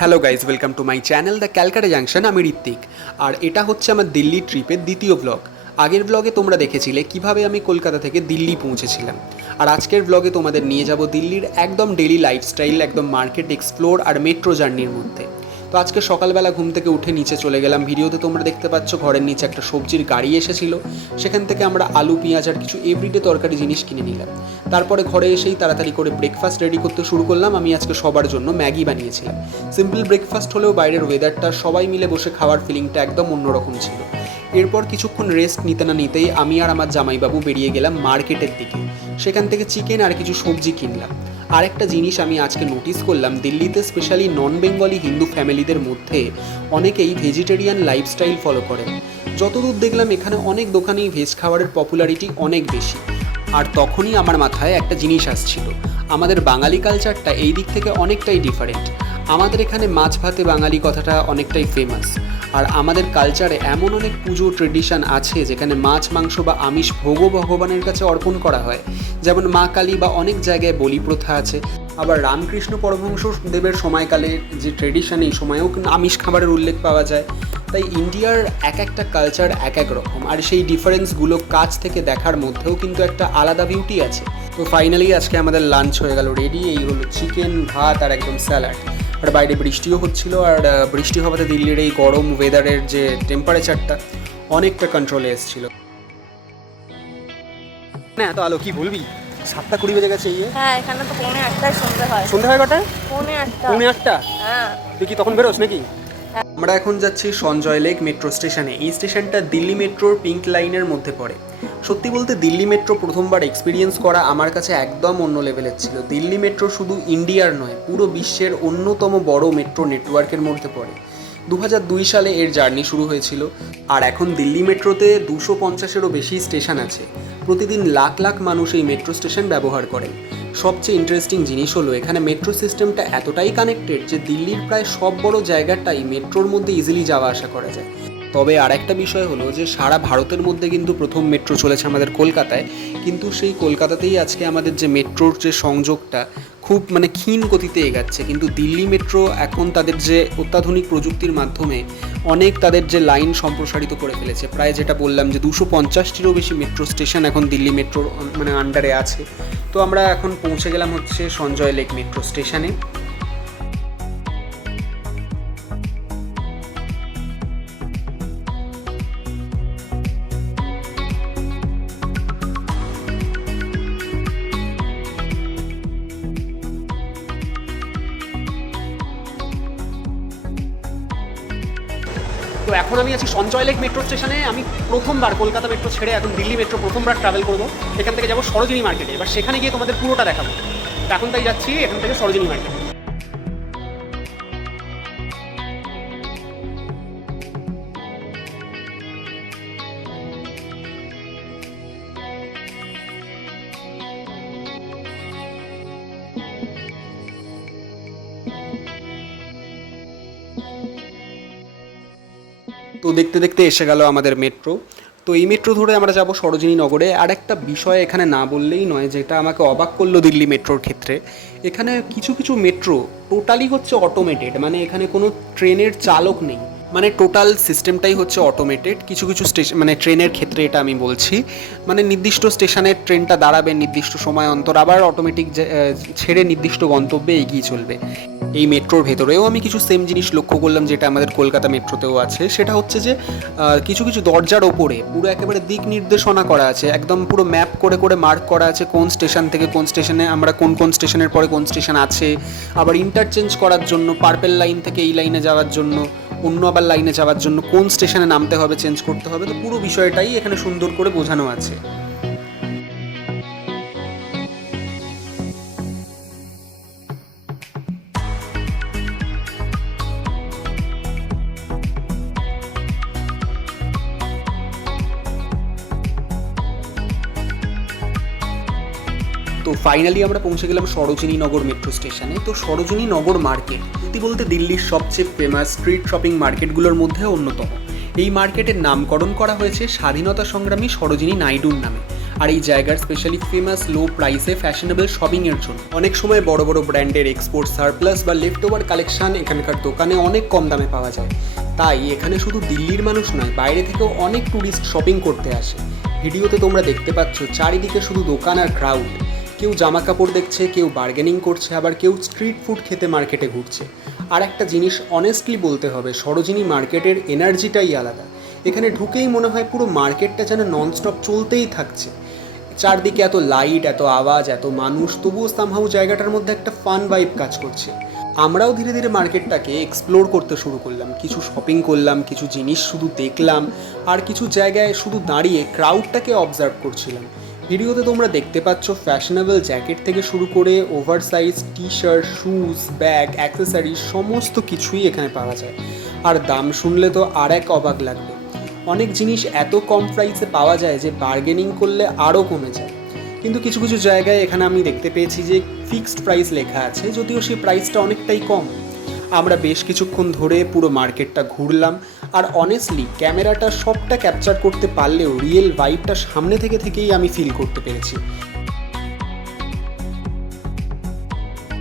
Hello guys, welcome to my channel the Calcutta junction. আমি ঋত্বিক, আর এটা হচ্ছে আমার দিল্লি ট্রিপের দ্বিতীয় ব্লগ। আগের ব্লগে তোমরা দেখেছিলে কিভাবে আমি কলকাতা থেকে দিল্লি পৌঁছেছিলাম, আর আজকের ব্লগে তোমাদের নিয়ে যাব দিল্লির একদম ডেলি লাইফস্টাইল, একদম মার্কেট এক্সপ্লোর আর মেট্রো জার্নির মধ্যে। তো আজকে সকালবেলা ঘুম থেকে উঠে নিচে চলে গেলাম। ভিডিওতে তোমরা দেখতে পাচ্ছ ঘরের নিচে একটা সবজির গাড়ি এসেছিল, সেখান থেকে আমরা আলু পেঁয়াজ আর কিছু এভরিডে তরকারি জিনিস কিনে নিলাম। তারপরে ঘরে এসেই তাড়াতাড়ি করে ব্রেকফাস্ট রেডি করতে শুরু করলাম। আমি আজকে সবার জন্য ম্যাগি বানিয়েছিলাম। সিম্পল ব্রেকফাস্ট হলেও বাইরের ওয়েদারটা, সবাই মিলে বসে খাওয়ার ফিলিংটা একদম অন্যরকম ছিল। এরপর কিছুক্ষণ রেস্ট নিতে না নিতেই আমি আর আমার জামাইবাবু বেরিয়ে গেলাম মার্কেটের দিকে। সেখান থেকে চিকেন আর কিছু সবজি কিনলাম। আর একটা জিনিস আমি আজকে নোটিস করলাম, দিল্লিতে স্পেশালি নন বেঙ্গলি হিন্দু ফ্যামিলিদের মধ্যে অনেকেই ভেজিটেরিয়ান লাইফস্টাইল ফলো করেন। যতদূর দেখলাম এখানে অনেক দোকানেই ভেজ খাবারের পপুলারিটি অনেক বেশি। আর তখনই আমার মাথায় একটা জিনিস আসছিল, আমাদের বাঙালি কালচারটা এই দিক থেকে অনেকটাই ডিফারেন্ট। আমাদের এখানে মাছ ভাতে বাঙালি কথাটা অনেকটাই ফেমাস, আর আমাদের কালচারে এমন অনেক পুজো ট্রেডিশন আছে যেখানে মাছ মাংস বা আমিষ ভোগও ভগবানের কাছে অর্পণ করা হয়। যেমন মা কালী বা অনেক জায়গায় বলি প্রথা আছে। আবার রামকৃষ্ণ পরমহংস দেবের সময়কালে যে ট্রেডিশন, এই সময়েও আমিষ খাবারের উল্লেখ পাওয়া যায়। তাই ইন্ডিয়ার এক একটা কালচার এক এক রকম, আর সেই ডিফারেন্সগুলো কাছ থেকে দেখার মধ্যেও কিন্তু একটা আলাদা বিউটি আছে। তো ফাইনালি আজকে আমাদের লাঞ্চ হয়ে গেল রেডি। এই হলো চিকেন, ভাত আর একদম স্যালাড। আর বাইরে বৃষ্টিও হচ্ছিল, আর বৃষ্টি হওয়াতে দিল্লির এই গরম ওয়েদারের যে টেম্পারেচারটা অনেকটা কন্ট্রোলে এসেছিল। না এত আলো কি বলবি, 7:20 বেজে গেছে। হ্যাঁ, এখানে তো 7:45 সন্ধ্যে হয়। সন্ধ্যা হয় কটায়? 7:45। 7:30? হ্যাঁ। তুই কি তখন বেরোস নাকি? আমরা এখন যাচ্ছি সঞ্জয় লেক মেট্রো স্টেশনে। এই স্টেশনটা দিল্লি মেট্রোর পিঙ্ক লাইনের মধ্যে পড়ে। সত্যি বলতে দিল্লি মেট্রো প্রথমবার এক্সপিরিয়েন্স করা আমার কাছে একদম অন্য লেভেলের ছিল। দিল্লি মেট্রো শুধু ইন্ডিয়ার নয়, পুরো বিশ্বের অন্যতম বড় মেট্রো নেটওয়ার্কের মধ্যে পড়ে। 2002 সালে এর জার্নি শুরু হয়েছিল, আর এখন দিল্লি মেট্রোতে 250-এরও বেশি স্টেশন আছে। প্রতিদিন লাখ লাখ মানুষ এই মেট্রো স্টেশন ব্যবহার করেন। সবচেয়ে ইন্টারেস্টিং জিনিস হলো এখানে মেট্রো সিস্টেমটা এতটাই কানেক্টেড যে দিল্লির প্রায় সব বড় জায়গাটাই মেট্রোর মধ্যে ইজিলি যাওয়া আসা করা যায়। তবে আর একটা বিষয় হলো যে সারা ভারতের মধ্যে কিন্তু প্রথম মেট্রো চলেছে আমাদের কলকাতায়, কিন্তু সেই কলকাতাতেই আজকে আমাদের যে মেট্রোর যে সংযোগটা খুব ক্ষীণ গতিতে এগাচ্ছে। কিন্তু দিল্লি মেট্রো এখন তাদের যে অত্যাধুনিক প্রযুক্তির মাধ্যমে অনেক তাদের যে লাইন সম্প্রসারিত করে ফেলেছে। প্রায় যেটা বললাম যে 250-টিরও বেশি মেট্রো স্টেশন এখন দিল্লি মেট্রোর আন্ডারে আছে। তো আমরা এখন পৌঁছে গেলাম হচ্ছে সঞ্জয় লেক মেট্রো স্টেশনে। তো এখন আমি আছি সঞ্জয় লেক মেট্রো স্টেশনে। আমি প্রথমবার কলকাতা মেট্রো ছেড়ে এখন দিল্লি মেট্রো প্রথমবার ট্রাভেল করবো। এখান থেকে যাবো সরোজিনী মার্কেটে, এবার সেখানে গিয়ে তোমাদের পুরোটা দেখাবো। এখন তাই যাচ্ছি এখান থেকে সরোজিনী মার্কেটে। তো দেখতে দেখতে এসে গেল আমাদের মেট্রো। তো এই মেট্রো ধরে আমরা যাব সরোজিনী নগরে। আর একটা বিষয় এখানে না বললেই নয়, যেটা আমাকে অবাক করলো দিল্লি মেট্রোর ক্ষেত্রে, এখানে কিছু কিছু মেট্রো টোটালি হচ্ছে অটোমেটেড। এখানে কোনো ট্রেনের চালক নেই, টোটাল সিস্টেমটাই হচ্ছে অটোমেটেড। কিছু কিছু স্টেশন ট্রেনের ক্ষেত্রে এটা আমি বলছি, নির্দিষ্ট স্টেশনে ট্রেনটা দাঁড়াবে নির্দিষ্ট সময় অন্তর, আবার অটোমেটিক ছেড়ে নির্দিষ্ট গন্তব্যে এগিয়ে চলবে। এই মেট্রোর ভেতরেও আমি কিছু সেম জিনিস লক্ষ্য করলাম যেটা আমাদের কলকাতা মেট্রোতেও আছে। সেটা হচ্ছে যে কিছু কিছু দরজার ওপরে পুরো একেবারে দিক নির্দেশনা করা আছে, একদম পুরো ম্যাপ করে করে মার্ক করা আছে কোন স্টেশন থেকে কোন স্টেশনে আমরা কোন কোন স্টেশনের পরে কোন স্টেশন আছে। আবার ইন্টারচেঞ্জ করার জন্য পার্পেল লাইন থেকে এই লাইনে যাওয়ার জন্য, অন্য আবার লাইনে যাওয়ার জন্য কোন স্টেশনে নামতে হবে, চেঞ্জ করতে হবে। তো পুরো বিষয়টাই এখানে সুন্দর করে বোঝানো আছে। তো ফাইনালি আমরা পৌঁছে গেলাম সরোজিনী নগর মেট্রো স্টেশনে। তো সরোজিনী নগর মার্কেট সত্যি বলতে দিল্লির সবচেয়ে ফেমাস স্ট্রিট শপিং মার্কেটগুলোর মধ্যে অন্যতম। এই মার্কেটের নামকরণ করা হয়েছে স্বাধীনতা সংগ্রামী সরোজিনী নাইডুর নামে। আর এই জায়গার স্পেশালি ফেমাস লো প্রাইসে ফ্যাশনেবল শপিংয়ের জন্য। অনেক সময় বড় বড় ব্র্যান্ডের এক্সপোর্ট সারপ্লাস বা লেফট ওভার কালেকশন এখানকার দোকানে অনেক কম দামে পাওয়া যায়। তাই এখানে শুধু দিল্লির মানুষ নয়, বাইরে থেকেও অনেক ট্যুরিস্ট শপিং করতে আসে। ভিডিওতে তোমরা দেখতে পাচ্ছ চারিদিকে শুধু দোকান আর ক্রাউড। কেউ জামা কাপড় দেখছে, কেউ বার্গেনিং করছে, আবার কেউ স্ট্রিট ফুড খেতে মার্কেটে ঘুরছে। আর একটা জিনিস অনেস্টলি বলতে হবে, সরোজিনী মার্কেটের এনার্জিটাই আলাদা। এখানে ঢুকেই মনে হয় পুরো মার্কেটটা যেন ননস্টপ চলতেই থাকছে। চারদিকে এত লাইট, এত আওয়াজ, এত মানুষ, তবুও সামহাউ জায়গাটার মধ্যে একটা ফান ভাইব কাজ করছে। আমরাও ধীরে ধীরে মার্কেটটাকে এক্সপ্লোর করতে শুরু করলাম। কিছু শপিং করলাম, কিছু জিনিস শুধু দেখলাম, আর কিছু জায়গায় শুধু দাঁড়িয়ে ক্রাউডটাকে অবজার্ভ করছিলাম। ভিডিওতে তোমরা দেখতে পাচ্ছ ফ্যাশনেবল জ্যাকেট থেকে শুরু করে over size T shirt, shoes, bag, accessories সমস্ত কিছুই এখানে পাওয়া যায়। আর দাম শুনলে তো আর এক অবাক লাগবে। অনেক জিনিস এত কম প্রাইসে পাওয়া যায় যে বার্গেনিং করলে আরও কমে যায়। কিন্তু কিছু কিছু জায়গায় এখানে আমি দেখতে পেয়েছি যে ফিক্সড প্রাইস লেখা আছে, যদিও সেই প্রাইসটা অনেকটাই কম। আমরা বেশ কিছুক্ষণ ধরে পুরো মার্কেটটা ঘুরলাম, আর অনেস্টলি ক্যামেরাটা সবটা ক্যাপচার করতে পারলেও রিয়েল ভাইবটা সামনে থেকেই আমি ফিল করতে পেরেছি।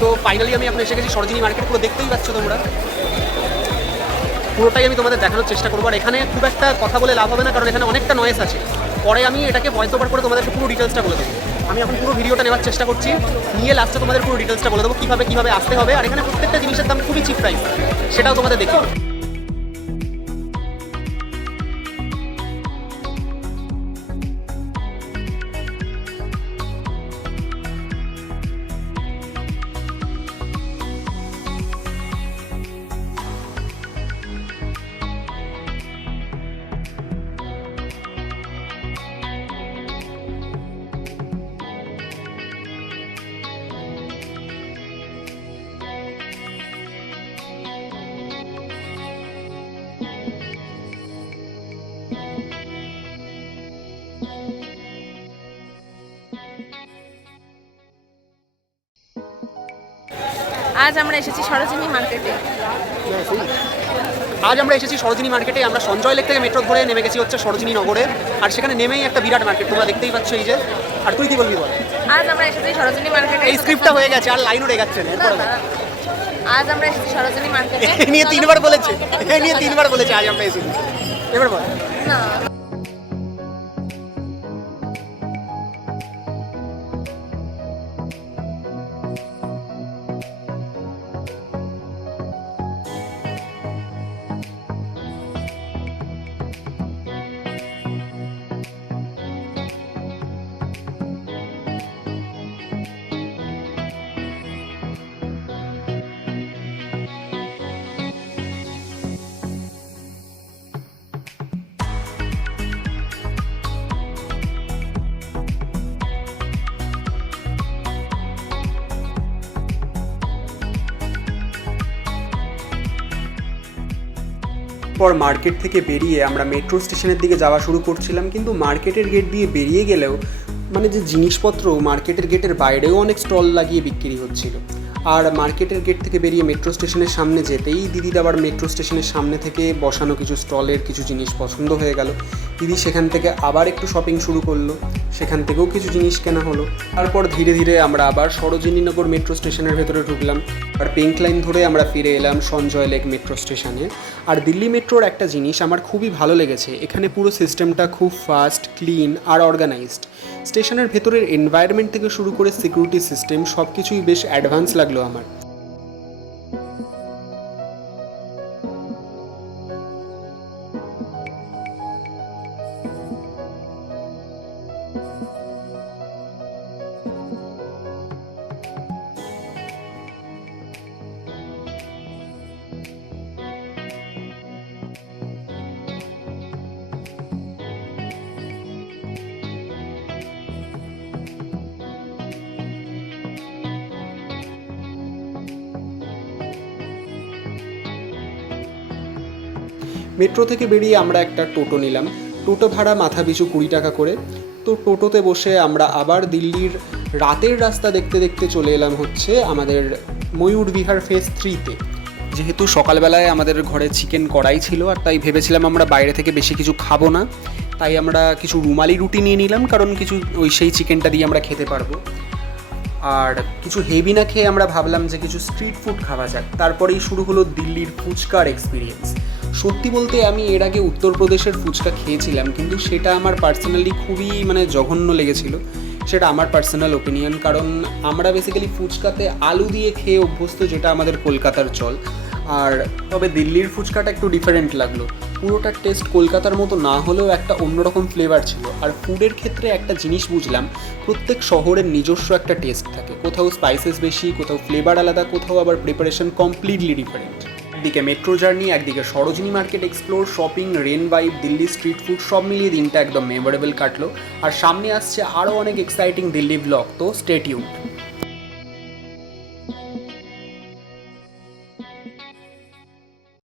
তো ফাইনালি আমি এখন এসে গেছি সরোজিনী মার্কেট। পুরো দেখতেই পাচ্ছ তোমরা, পুরোটাই আমি তোমাদের দেখানোর চেষ্টা করবো। আর এখানে খুব একটা কথা বলে লাভ হবে না, কারণ এখানে অনেকটা নয়েজ আছে। পরে আমি এটাকে ভয়েস ওভার করে তোমাদেরকে পুরো ডিটেলসটা বলে দেবো। আমি এখন পুরো ভিডিওটা নেওয়ার চেষ্টা করছি, নিয়ে লাস্টে তোমাদের পুরো ডিটেলসটা বলে দেবো কীভাবে আসতে হবে। আর এখানে প্রত্যেকটা জিনিসের দাম খুবই চিপ প্রাইস, সেটাও তোমাদের দেখিয়ে দেবো। আজ আমরা এসেছি সরোজিনী মার্কেটে। সরোজিনী মার্কেটে। আমরা সঞ্জয় লেক থেকে মেট্রো ধরে নেমে গেছি হচ্ছে সরোজিনী নগরে। আর সেখানে নেমেই একটা বিরাট মার্কেট তোমরা দেখতেই পাচ্ছ এই যে। আর তুই কি বলবি বল? আজ আমরা এসেছি সরোজিনী মার্কেটে। এই স্ক্রিপ্টটা হয়ে গেছে, আর লাইনও রেগাচ্ছে না। আজ আমরা এসেছি সরোজিনী মার্কেটে। এই নিয়ে তিনবার বলেছে আজ আমরা এসেছি। এবার বল। না, পর মার্কেট থেকে বেরিয়ে আমরা মেট্রো স্টেশনের দিকে যাওয়া শুরু করছিলাম। কিন্তু মার্কেটের গেট দিয়ে বেরিয়ে গেলেও মানে যে জিনিসপত্র মার্কেটের গেটের বাইরেও অনেক স্টল লাগিয়ে বিক্রি হচ্ছিল। আর মার্কেটের গেট থেকে বেরিয়ে মেট্রো স্টেশনের সামনে যেতেই দিদির আবার মেট্রো স্টেশনের সামনে থেকে বসানো কিছু স্টলের কিছু জিনিস পছন্দ হয়ে গেল। দিদি সেখান থেকে আবার একটু শপিং শুরু করলো, সেখান থেকেও কিছু জিনিস কেনা হলো। তারপর ধীরে ধীরে আমরা আবার সরোজিনীনগর মেট্রো স্টেশনের ভেতরে ঢুকলাম, আর পিঙ্ক লাইন ধরে আমরা ফিরে এলাম সঞ্জয় লেক মেট্রো স্টেশনে। আর দিল্লি মেট্রোর একটা জিনিস আমার খুবই ভালো লেগেছে, এখানে পুরো সিস্টেমটা খুব ফাস্ট, ক্লিন আর অর্গানাইজড। স্টেশনের ভেতরের এনভায়রনমেন্ট থেকে শুরু করে সিকিউরিটি সিস্টেম সব কিছুই বেশ অ্যাডভান্স লাগলো আমার। মেট্রো থেকে বেরিয়ে আমরা একটা টোটো নিলাম। টোটো ভাড়া মাথা পিছু 20 টাকা করে। তো টোটোতে বসে আমরা আবার দিল্লির রাতের রাস্তা দেখতে দেখতে চলে এলাম হচ্ছে আমাদের ময়ূর বিহার ফেজ 3-তে। যেহেতু সকালবেলায় আমাদের ঘরে চিকেন কড়াই ছিল, আর তাই ভেবেছিলাম আমরা বাইরে থেকে বেশি কিছু খাবো না, তাই আমরা কিছু রুমালি রুটি নিয়ে নিলাম, কারণ কিছু সেই চিকেনটা দিয়ে আমরা খেতে পারবো। আর কিছু হেভি না খেয়ে আমরা ভাবলাম যে কিছু স্ট্রিট ফুড খাওয়া যাক। তারপরেই শুরু হলো দিল্লির ফুচকার এক্সপিরিয়েন্স। সত্যি বলতে আমি এর আগে উত্তরপ্রদেশের ফুচকা খেয়েছিলাম, কিন্তু সেটা আমার পার্সোনালি খুবই জঘন্য লেগেছিল। সেটা আমার পার্সোনাল ওপিনিয়ন, কারণ আমরা বেসিক্যালি ফুচকাতে আলু দিয়ে খেয়ে অভ্যস্ত, যেটা আমাদের কলকাতার চল। আর তবে দিল্লির ফুচকাটা একটু ডিফারেন্ট লাগলো। পুরোটার টেস্ট কলকাতার মতো না হলেও একটা অন্যরকম ফ্লেভার ছিল। আর ফুডের ক্ষেত্রে একটা জিনিস বুঝলাম, প্রত্যেক শহরের নিজস্ব একটা টেস্ট থাকে। কোথাও স্পাইসেস বেশি, কোথাও ফ্লেভার আলাদা, কোথাও আবার প্রিপারেশন কমপ্লিটলি ডিফারেন্ট। একদিকে মেট্রো জার্নি, একদিকে Sarojini market explore, shopping, rain vibe, Delhi street food, সব মিলিয়ে দিনটা একদম মেমোরেবল কাটলো। আর সামনে আসছে আরও অনেক এক্সাইটিং দিল্লি ব্লগ, তো স্টে টিউনড।